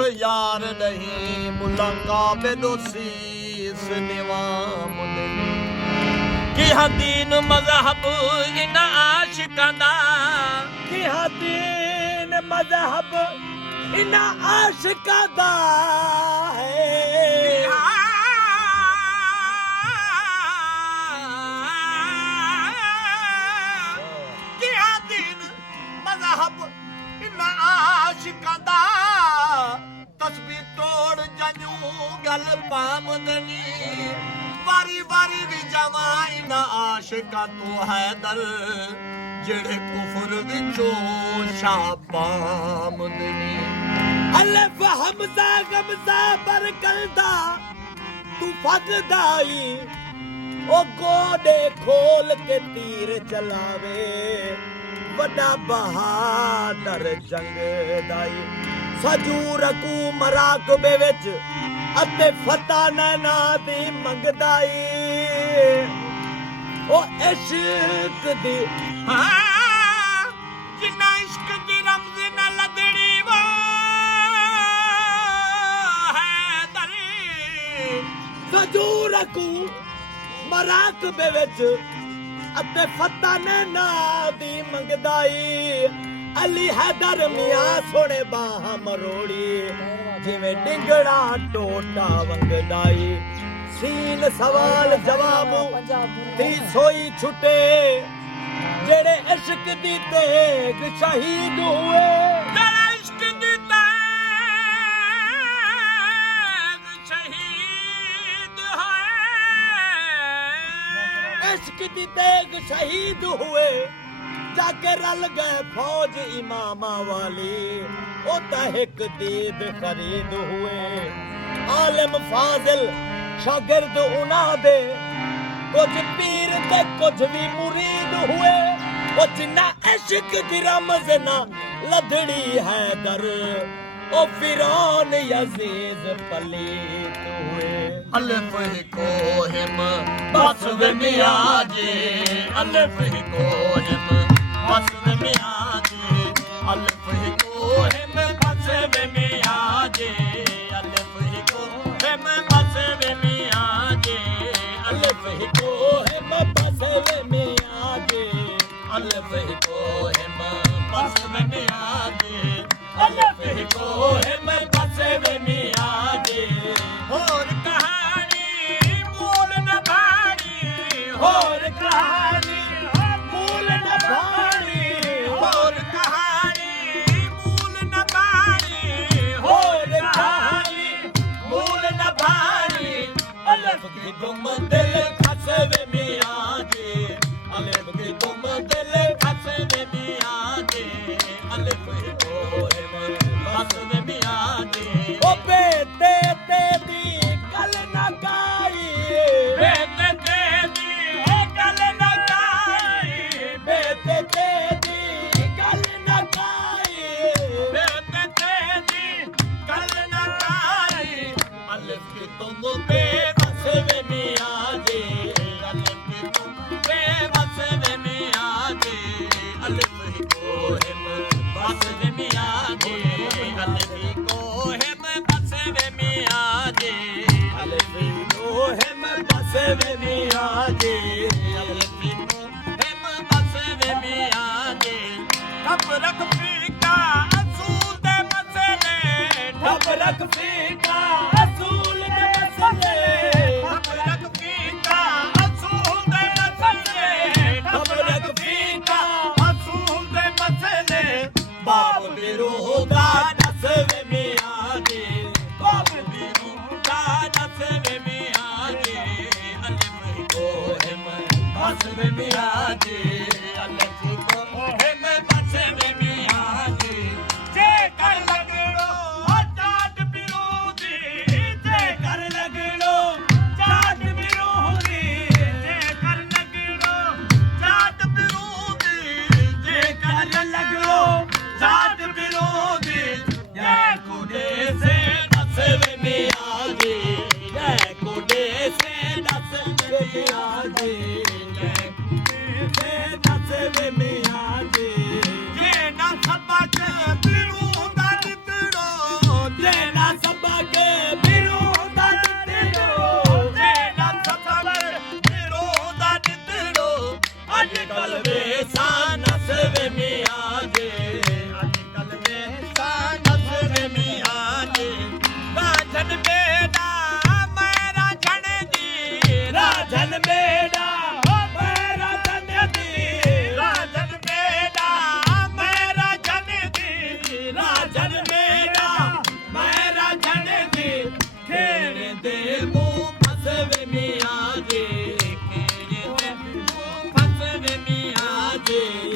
यार नहीं मुलंगा बेदोसीस निवाम कि दीन मजहब इन आशिकां दा कि दीन मजहब इन आशिकां दा है कि दीन मजहब इन आशिकां दा तस्बीह तोड़ जनू गल पामदनी वारी वारी भी जवा इन आशिकां तो हैदर जेड़े कुफर विचों शाबामदनी अलिफ हमजा गमजा बरकलदा तू फकदाई ओ गोडे खोल के तीर चलावे वड्डा बहादुर जंग दाई सजूरकू मराकबे विच अते फता नैना दी मंगदाई ओ इश्क दी जिन्ना इश्क दी रमज़ न लदड़ी वो है दरी सजूरकू मराकबे विच अते फता नैना दी मंगदाई अली हैदर मियां सोने बाह मरोड़ी जिवें डिंगड़ा टोटा वंगदाई सीन सवाल जवाब दी सोई छुटे जेड़े इश्क दी तेग शहीद हुए जरा इश्क दी तेग शहीद है इश्क दी तेग शहीद हुए जाके रल गए फौज इमामा वाली ओ तहक दीद खरीद हुए आलिम फाजिल शागिर्द उना दे कुछ पीर ते कुछ भी मुरीद हुए ओ जिन्ना इश्क दी रमज़ ना लदड़ी है दर ओ फिरौन यजीज पलीत हुए अलिफ को हिम बस वे मियां जी अलिफ को हिम बस वे मियां जी अलिफ को हिम बस वे मियां जी अलिफ को हिम बस वे मियां जी अलिफ को हिम बस वे मियां जी अलिफ को हिम बस वे मियां जी अलिफ को हिम बस वे मियां जी और कहानी मूल न भारी और कहानी मूल न भारी और कहानी मूल न भारी और कहानी मूल न भारी अलिफ की तुम दिल खसवे मियां जी अलिफ की तुम दिल खसवे मियां जी अलिफ को हिम बस वे मियां जी ओ बेटे तेरी कल न गाई बेटे तेरी गल न गाई बेटे तेरी कल न गाई बेटे तेरी गल न गाई अलिफ की तुम बेबस वे मियां जी अलिफ की तुम बेबस वे मियां जी अलिफ को हिम बस वे मियां जी अलिफ को हिम बस वे मियां जी अलिफ को हिम बस वे मियां जी अलिफ को हिम बस वे मियां जी कब रख फीका असूल दे मसले ठब रख फीका असूल दे मसले कब रख फीका असूल दे मसले ठब रख फीका असूल दे मसले बाप बिरू दा दस वे मियां जी बाप दी रूह दा दस वे मियां जी अलिफ को हिम बस वे मियां जी अलिफ को हिम बस वे मियां जी जे कर लगड़ो टाट बिरोधी जे कर लगड़ो टाट बिरोधी जे कर लगड़ो टाट बिरोधी जे कर लगड़ो टाट बिरोधी ये कुडे से दस वे मियां जी ये कुडे से दस वे मियां जी ये कुडे से जी